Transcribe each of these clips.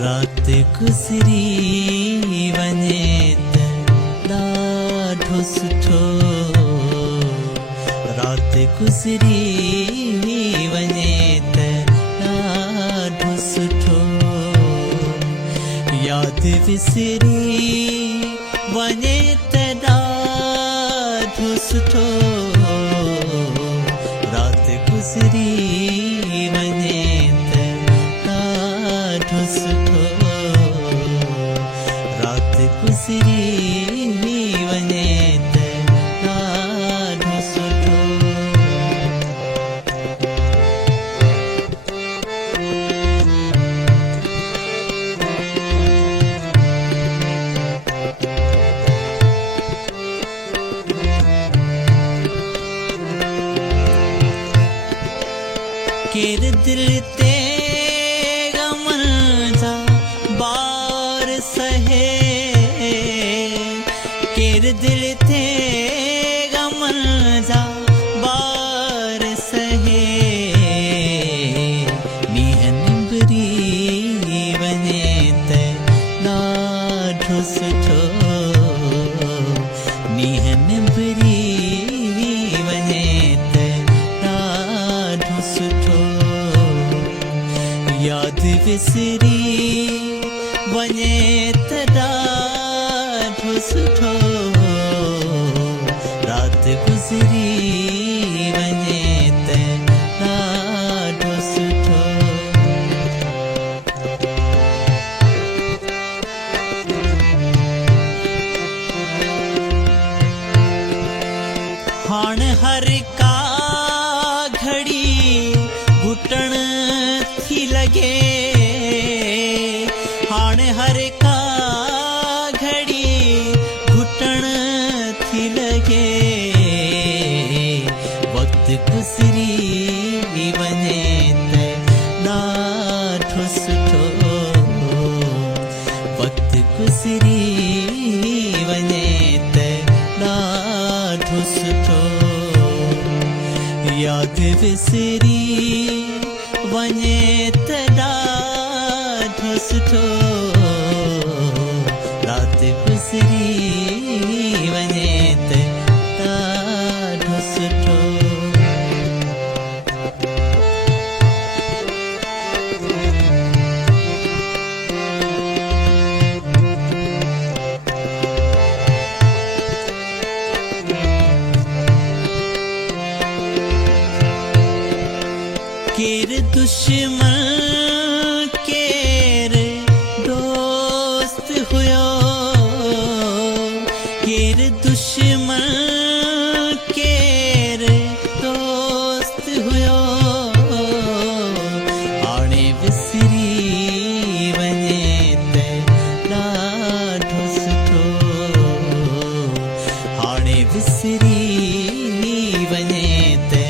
रात गुज़री वञे त ॾाढो सुठो रात गुज़री वञे त ॾाढो सुठो यादि विसरी वञे त ॾाढो सुठो रात गुज़री वञे त ॾाढो सुठो रात गुज़री वञे त ॾाढो सुठो केर दिल ते गमन जा बार सहे केर दिल ते गमन जा बार सहे मींहं निंबरी वञे त ॾाढो सुठो मींहं निंबरी वञे त ॾाढो सुठो यादि विसरी वञे त ॾाढो सुठो रात गुज़री वञे त ॾाढो सुठो हाणे हर का घड़ी घुटण थी लगे हाणे हर का घड़ी घुटण थी लगे वक्त गुज़री वञे त ॾाढो सुठो वक्त गुज़री वञे त ॾाढो सुठो यादि विसरी वञे त ॾाढो सुठो रात गुज़री वञे त ॾाढो सुठो केर दुश्मन केर दोस्त हुयो केर दुश्मन केर दोस्त हुयो हाणे विसरी वञे त ॾाढो सुठो हाणे विसरी वञे त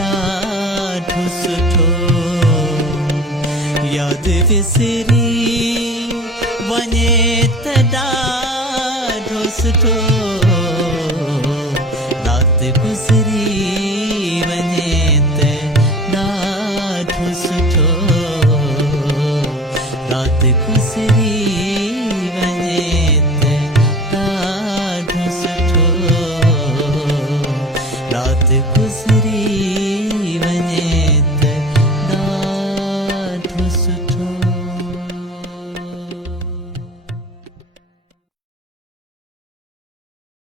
ॾाढो सुठो यादि विसरी वञे त ॾाढो सुठो रात गुज़री वञे त ॾाढो सुठो रात गुज़री